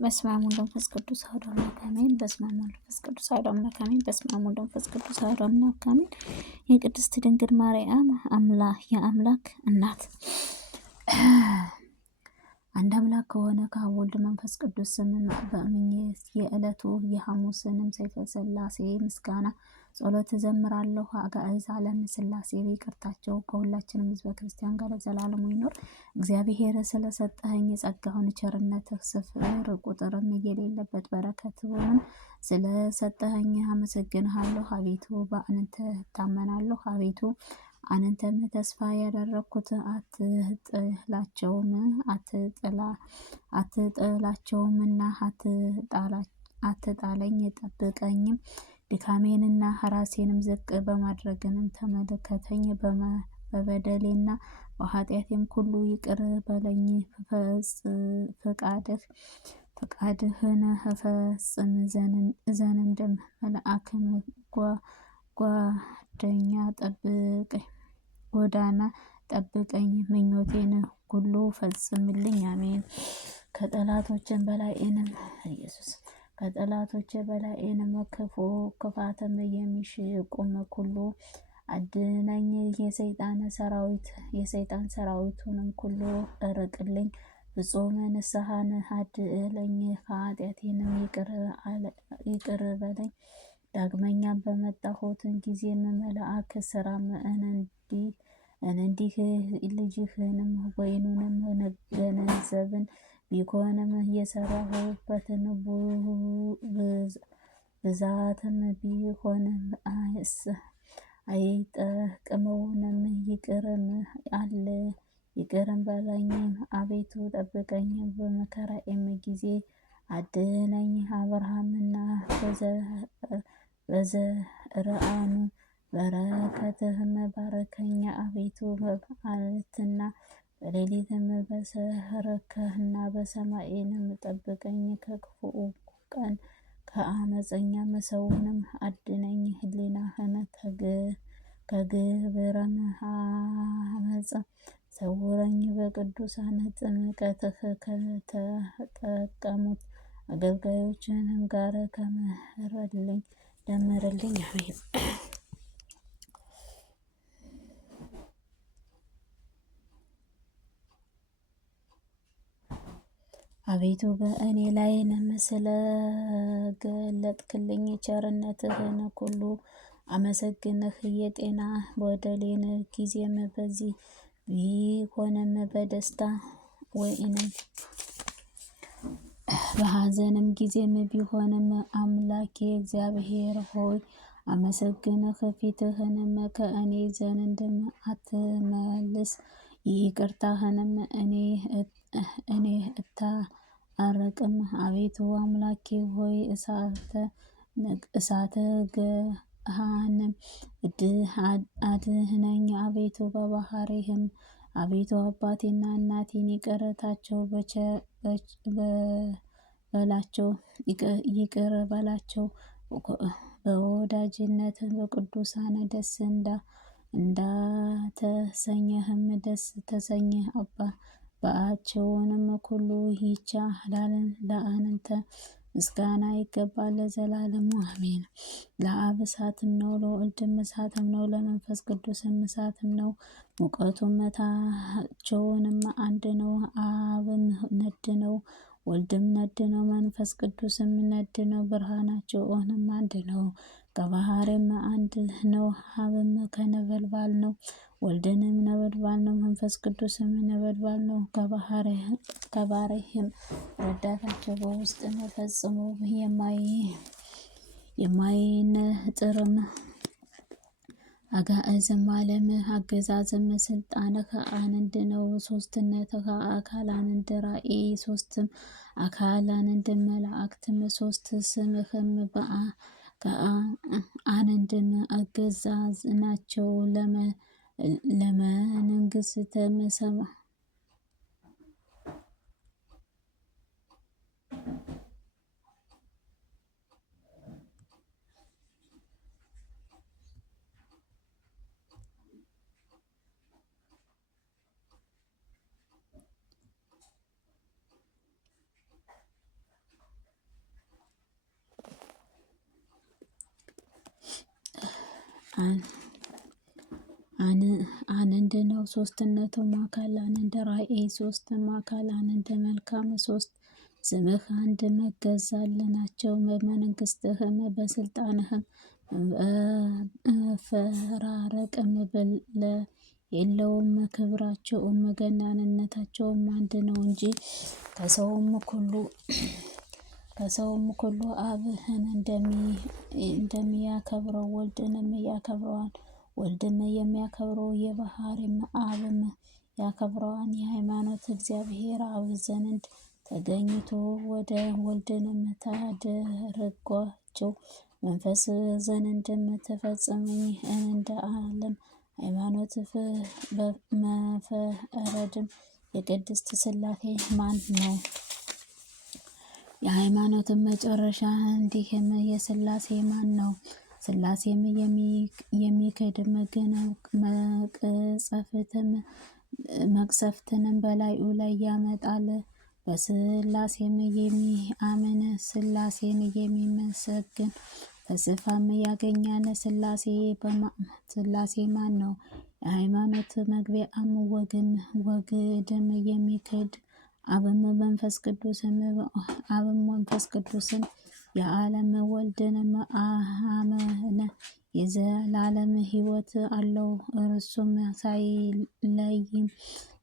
በስመ አብ ወወልድ ወመንፈስ ቅዱስ አሐዱ አምላክ አሜን። በስመ አብ ወወልድ ወመንፈስ ቅዱስ አሐዱ አምላክ አሜን። በስመ አብ ወወልድ ወመንፈስ ቅዱስ አሐዱ አምላክ አሜን። የቅድስት ድንግል ማርያም የአምላክ እናት አንድ አምላክ ከሆነ ከአብ ወልድ መንፈስ ቅዱስ ስም በእምኜ የዕለቱ የሐሙስንም ሰይፈ ሥላሴ ምስጋና ጸሎት እዘምራለሁ። አጋዕዝ ዓለም ሥላሴ ይቅርታቸው ከሁላችንም ሕዝበ ክርስቲያን ጋር ዘላለሙ ይኖር። እግዚአብሔር ስለሰጠኸኝ ጸጋውን ቸርነትህ ስፍር ቁጥርም የሌለበት በረከትህን ስለሰጠኸኝ አመሰግንሃለሁ። አቤቱ በአንተ እታመናለሁ። አቤቱ አንተም ተስፋ ያደረኩት አትጥላቸውምና አትጣለኝ ጠብቀኝም። ድካሜንና ራሴንም ዝቅ በማድረግንም ተመለከተኝ። በበደሌና በኃጢአቴም ሁሉ ይቅር በለኝ። ፈቃድህን እፈጽም ዘንድም መልአክም ጓደኛ ጎዳና ጠብቀኝ። ምኞቴን ሁሉ ፈጽምልኝ። አሜን። ከጠላቶቼ በላይንም ክፋትም የሚሽቁም ሁሉ አድነኝ። የሰይጣን ሰራዊቱንም ሁሉ እርቅልኝ። ፍጹም ንስሐን አድለኝ። ኃጢአቴንም ይቅር በለኝ። ዳግመኛም በመጣሁትን ጊዜም መልአክ ስራም እንዲህ ልጅህንም ወይኑንም ገንዘብን ቢሆንም የሰራሁበትን ብዛትም ቢሆንም አይጠቅመውንም። ይቅርም በለኝም። አቤቱ ጠብቀኝ፣ በመከራዬም ጊዜ አድነኝ። አብርሃምና በዘርአኑ በረከትህም ባርከኝ። አቤቱ በመዓልትና በሌሊትም በሰርክና በሰማይንም ጠብቀኝ። ከክፉ ቀን ከአመፀኛም ሰውንም አድነኝ። ሕሊናህን ከግብረም አመፅ ሰውረኝ። በቅዱሳን ጥምቀትህ ከተጠቀሙት አገልጋዮችንም ጋር ደምርልኝ። አሜን። አቤቱ በእኔ ላይንም ስለገለጥክልኝ ቸርነትህን ሁሉ አመሰግንህ። የጤና በደሌን ጊዜም በዚህ ቢሆንም በደስታ ወይንም በሐዘንም ጊዜም ቢሆንም አምላኬ እግዚአብሔር ሆይ አመሰግንህ። ፊትህንም ከእኔ ዘንድም አትመልስ። ይቅርታህንም እኔ እታረቅም። አቤቱ አምላኬ ሆይ እሳተ ገሃነም አድነኝ። አቤቱ በባህሪህም አቤቱ አባቴና እናቴን ይቅር በላቸው። በወዳጅነት በቅዱሳን ደስ እንዳተሰኘህም ደስ ተሰኘህ። በአቸውንም ሁሉ ይቻላል። ለአንተ ምስጋና ይገባል ለዘላለሙ አሜን። ለአብ እሳትም ነው፣ ለወልድም እሳትም ነው፣ ለመንፈስ ቅዱስም እሳትም ነው። ሙቀቱም ታቸውንም አንድ ነው። አብም ነድ ነው፣ ወልድም ነድ ነው፣ መንፈስ ቅዱስም ነድ ነው። ብርሃናቸውም አንድ ነው፣ ከባህሪም አንድ ነው። አብም ከነበልባል ነው፣ ወልድንም ነበልባል ነው፣ መንፈስ ቅዱስም ነበልባል ነው። ከባህሪህም ረዳታቸው በውስጥም ፈጽሞ የማይነጥርም አጋዕዝም ዓለም አገዛዝም ስልጣንህ አንድ ነው። ሶስትነትህ አካል አንድ ራእይ ሶስትም አካል አንድ መላእክትም ሶስት ስምህም አንድም አገዛዝ ናቸው። ለመንግስትም አንድ ነው። ሶስትነቱም አካል አንድ ራእይ ሶስትም አካል አንድ መልካም ሶስት ስምህ አንድ መገዛል ናቸው። በመንግስትህም በስልጣንህም ፈራረቅም የለውም። ክብራቸውም ገናንነታቸውም አንድ ነው እንጂ ከሰውም ሁሉ አብህን እንደሚያከብረው ወልድንም ያከብረዋል። ወልድም የሚያከብረው የባህሪም አብም ያከብረዋል። የሃይማኖት እግዚአብሔር አብ ዘንድ ተገኝቶ ወደ ወልድንም ታደርጓቸው መንፈስ ዘንድም ተፈጸመኝ እንደ ዓለም ሃይማኖት መፈረድም የቅድስት ሥላሴ ማን ነው? የሃይማኖትን መጨረሻ እንዲህም የሥላሴ ማን ነው? ሥላሴም የሚክድም ግን መቅሰፍትንም በላዩ ላይ ያመጣል። በሥላሴም የሚአምን ሥላሴን የሚመሰግን ተስፋም ያገኛል። ሥላሴ ማን ነው? የሃይማኖት መግቢያም ወግድም የሚክድ አብም መንፈስ ቅዱስን የዓለም ወልድንም አመነ። የዘላለም ሕይወት አለው። እርሱም ሳይለይም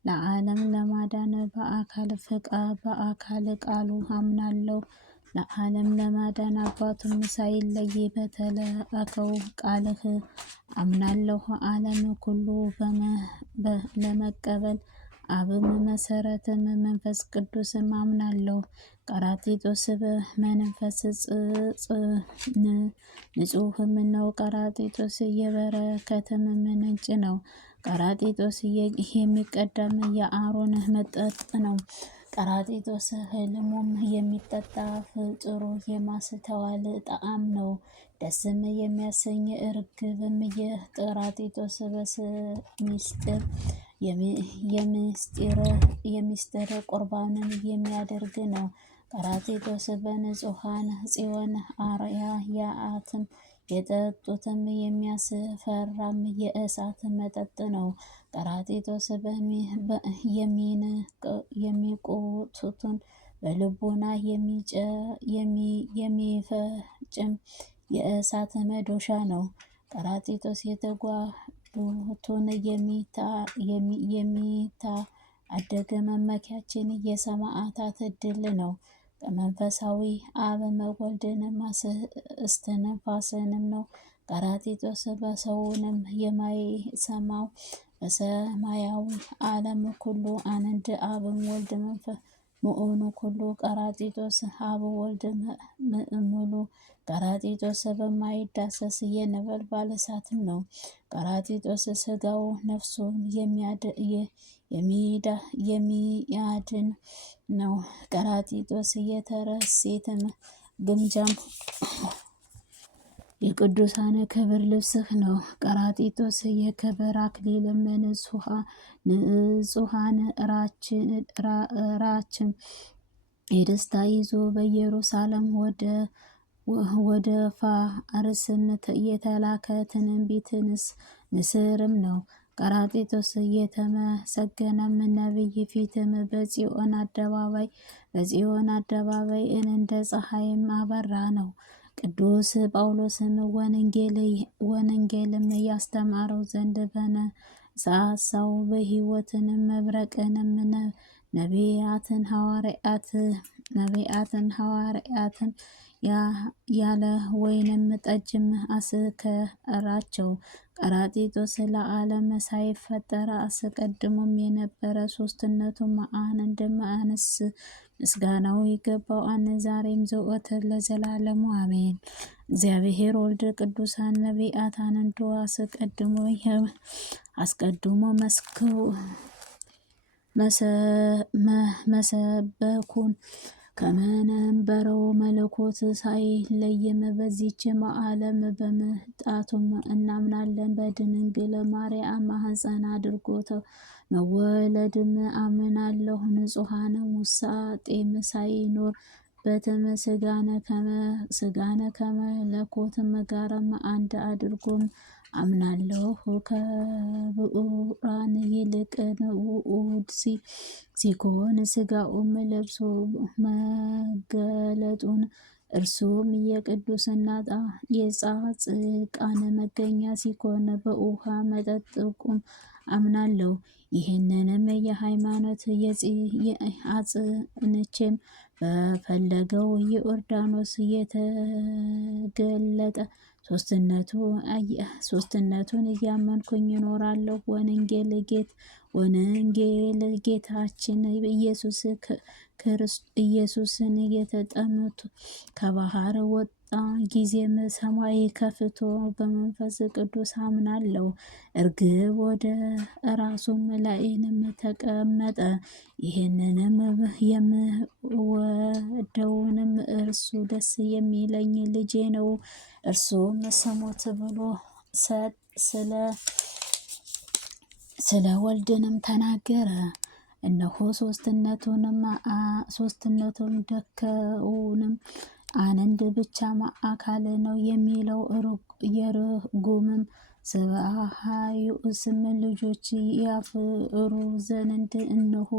ለዓለም ለማዳን በአካል ቃሉ አምናለሁ። ለዓለም ለማዳን አባቱም ሳይለይ በተላከው ቃልህ አምናለሁ። ዓለም ሁሉ ለመቀበል አብም መሰረትም መንፈስ ቅዱስም አምናለሁ። ቀራጢጦስ በመንፈስ ንጹሕም ነው። ቀራጢጦስ የበረከትም ምንጭ ነው። ቀራጢጦስ የሚቀዳም የአሮን መጠጥ ነው። ቀራጢጦስ ህልሙም የሚጠጣ ጥሩ የማስተዋል ጣዕም ነው። ደስም የሚያሰኝ እርግብም የቀራጢጦስ የሚስጥር ቁርባንን የሚያደርግ ነው። ቀራጢጦስ በንጹሐን ጽዮን አርያያትም የጠጡትም የሚያስፈራም የእሳት መጠጥ ነው። ቀራጢጦስ የሚቆጡትን በልቡና የሚፈጭም የእሳት መዶሻ ነው። ቀራጢጦስ የተጓዱትን የሚታደግ መመኪያችን የሰማዕታት ድል ነው። መንፈሳዊ አብ ወልድንም እስትንፋስንም ነው። ቀራጢጦስ በሰውንም የማይሰማው በሰማያዊ ዓለም ኩሉ አንድ አብም ወልድ መንፈስ ምኡኑ ኩሉ ቀራጢጦስ አብ ወልድ ምእሙሉ ቀራጢጦስ በማይዳሰስ የነበልባል እሳትም ነው። ቀራጢጦስ ስጋው ነፍሱን የሚያድን ነው። ቀራጢጦስ የተረሴትም ግምጃም የቅዱሳን ክብር ልብስህ ነው። ቀራጢጦስ የክብር አክሊልም ንጹሐን ራችም የደስታ ይዞ በኢየሩሳሌም ወደ ፋርስም የተላከ ትንቢት ንስርም ነው። ቀራጢጦስ የተመሰገነም ነቢይ ፊትም በጽዮን አደባባይ እንደ ፀሐይም አበራ ነው። ቅዱስ ጳውሎስም ወንጌልም ያስተማረው ዘንድ በነሳሳው በሕይወትንም መብረቅንም ነቢያትን ሐዋርያትን ያለ ወይንም ጠጅም አስከራቸው። ቀራጢጦስ ለዓለም ሳይፈጠር አስቀድሞም የነበረ ሦስትነቱም አንድም አንስ ምስጋናው ይገባዋል ዛሬም ዘወትር ለዘላለሙ አሜን። እግዚአብሔር ወልድ ቅዱሳን ነቢያት አንዱ አስቀድሞ መሰበኩን ከመንበረው መለኮት ሳይለይም በዚችም ዓለም በመምጣቱም እናምናለን። በድንግል ማርያም ማኅፀን አድርጎት መወለድም አምናለሁ። ንጹሐን ውሳጤም ሳይኖር በትም ስጋነ ከመለኮትም ጋርም አንድ አድርጎም አምናለሁ። ከብዑራን ይልቅ ንዑድ ሲኮን ሥጋውም ለብሶ መገለጡን እርሱም የቅዱስና የጻድቃን መገኛ ሲኮን በውሃ መጠጥቁም አምናለሁ። ይህንንም የሃይማኖት አጽንቼም በፈለገው ዮርዳኖስ የተገለጠ ሶስትነቱን እያመንኩኝ እኖራለሁ። ወንጌል ጌታችን ኢየሱስን የተጠሙት ከባህር ወጣ ጊዜም ሰማይ ከፍቶ በመንፈስ ቅዱስ አምናለሁ። እርግብ ወደ ራሱም ላይንም ተቀመጠ። ይህንንም የምወደውንም እርሱ ደስ የሚለኝ ልጄ ነው፣ እርሱም ስሙት ብሎ ስለ ወልድንም ተናገረ። እነሆ ሶስትነቱን ደከውንም አንድ ብቻ አካል ነው የሚለው የርጉምም ስብሐዩስም ልጆች ያፍሩ ዘንድ እነሆ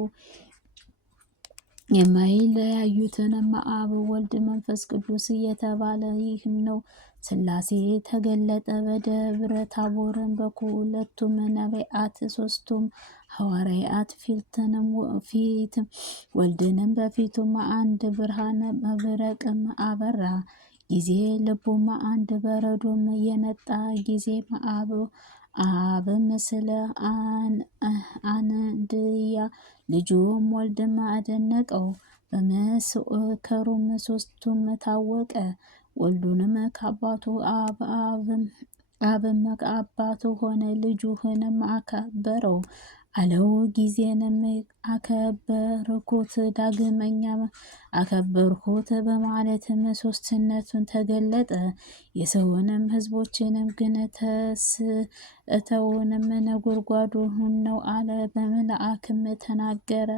የማይለያዩትንም አብ ወልድ መንፈስ ቅዱስ የተባለ ይህም ነው። ሥላሴ ተገለጠ በደብረ ታቦርም በሁለቱም ነቢያት ሦስቱም ሐዋርያት ፊት ወልድንም በፊቱም አንድ ብርሃነ መብረቅም አበራ ጊዜ ልቡም አንድ በረዶም የነጣ ጊዜም አብም ስለ አንድያ ልጁም ወልድም አደነቀው። በመስከሩም ሦስቱም ታወቀ። ወልዱንም ከአባቱ አብም ከአባቱ ሆነ፣ ልጁንም አከበረው አለው። ጊዜንም አከበርኩት ዳግመኛም አከበርኩት በማለትም ሦስትነቱን ተገለጠ። የሰውንም ሕዝቦችንም ግን ተስዕተውንም ነጎድጓዱ ነው አለ። በመልአክም ተናገረ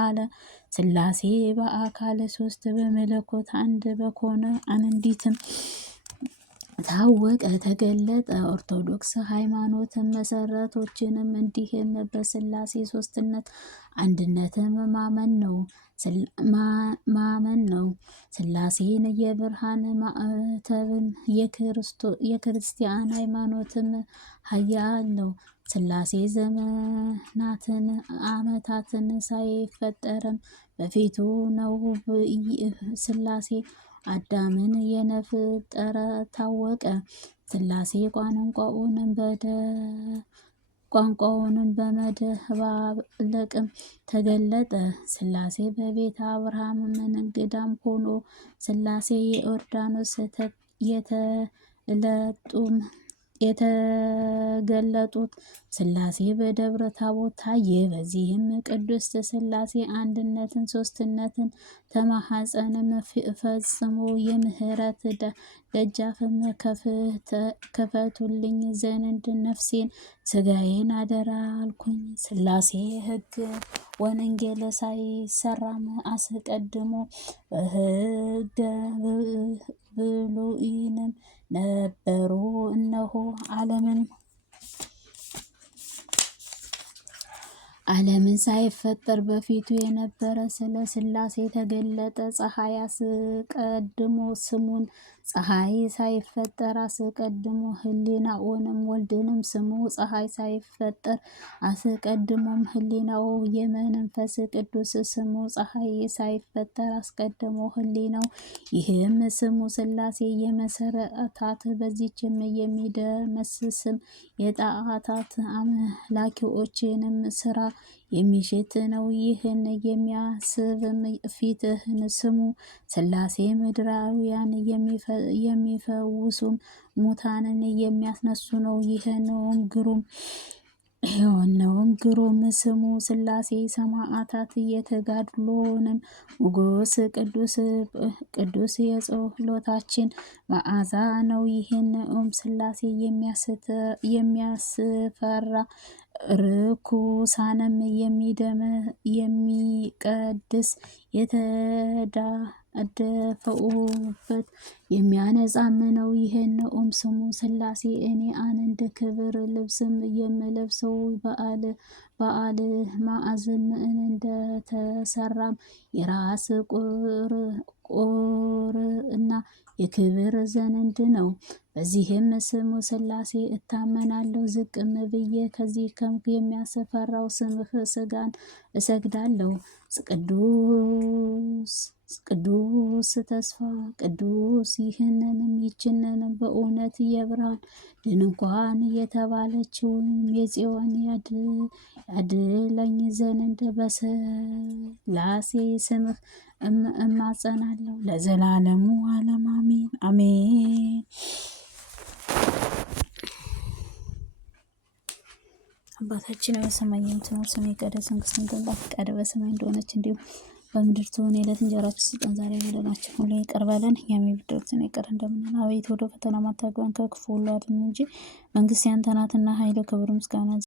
አለ። ሥላሴ በአካል ሦስት በመለኮት አንድ በኮነ አንዲትም ታወቀ ተገለጠ። ኦርቶዶክስ ሃይማኖት መሰረቶችንም እንዲህም በሥላሴ ሦስትነት አንድነትም ማመን ነው። ሥላሴን የብርሃን ማዕተብም የክርስቲያን ሃይማኖትም ኃያል ነው። ሥላሴ ዘመናትን ዓመታትን ሳይፈጠርም በፊቱ ነው። ሥላሴ አዳምን የነፈጠረ ታወቀ። ሥላሴ ቋንቋውንም በመደባለቅም ተገለጠ። ሥላሴ በቤተ አብርሃም እንግዳም ሆኖ ሥላሴ የዮርዳኖስ የተገለጡት ሥላሴ በደብረ ታቦር ታየ። በዚህም ቅድስት ሥላሴ አንድነትን ሦስትነትን ተማሐፀንም ፈጽሞ የምህረት ደጃፍም ክፈቱልኝ ዘንድ ነፍሴን ሥጋዬን አደራ አልኩኝ። ሥላሴ ሕግ ወንጌል ሳይሰራም አስቀድሞ በሕገ ብሉይንም ነበሩ። እነሆ ዓለምን ሳይፈጠር በፊቱ የነበረ ስለ ሥላሴ ተገለጠ። ፀሐይ አስቀድሞ ስሙን ፀሐይ ሳይፈጠር አስቀድሞ ሕሊናውንም ወልድንም ስሙ ፀሐይ ሳይፈጠር አስቀድሞም ሕሊናው የመንፈስ ቅዱስ ስሙ ፀሐይ ሳይፈጠር አስቀድሞ ሕሊናው ይህም ስሙ ሥላሴ የመሰረታት በዚችም የሚደመስስም የጣዖታት አምላኪዎችንም ስራ የሚሽት ነው። ይህን የሚያስብም ፊትህን ስሙ ሥላሴ ምድራውያን የሚፈውሱም ሙታንን የሚያስነሱ ነው። ይህነውም ግሩም ስሙ ሥላሴ ሰማዕታት የተጋድሎንም ንጉሥ ቅዱስ የጸሎታችን መዓዛ ነው። ይህንንም ሥላሴ የሚያስፈራ ርኩሳንም የሚቀድስ አደፈኡበት የሚያነጻም ነው። ይህንውም ስሙ ሥላሴ። እኔ አንድ ክብር ልብስም የምለብሰው በዓል ማዕዝም እንደተሰራም የራስ ቁር እና የክብር ዘንድ ነው። በዚህም ስሙ ሥላሴ እታመናለሁ። ዝቅም ብዬ ከዚህ የሚያስፈራው ስምህ ሥጋን እሰግዳለሁ። ቅዱስ ተስፋ ቅዱስ ይችንንም በእውነት የብርሃን ድንኳን የተባለችውን የጽዮን ያድለኝ ዘንድ በሥላሴ ስምህ እማጸናለሁ ለዘላለሙ ዓለም አሜን አሜን። አባታችን በሰማይ የምትኖር ስምህ ይቀደስ፣ መንግስትህ ትምጣ፣ ፈቃድህ በሰማይ እንደሆነች እንዲሁም በምድር ትሁን። የዕለት እንጀራችንን ስጠን ዛሬ፣ በደላችንን ሁሉ ይቅር በለን እኛም የበደሉንን ይቅር እንደምንል። አቤቱ ወደ ፈተና አታግባን ከክፉ ሁሉ አድነን እንጂ መንግስት ያንተ ናትና፣ ኃይል፣ ክብር፣ ምስጋና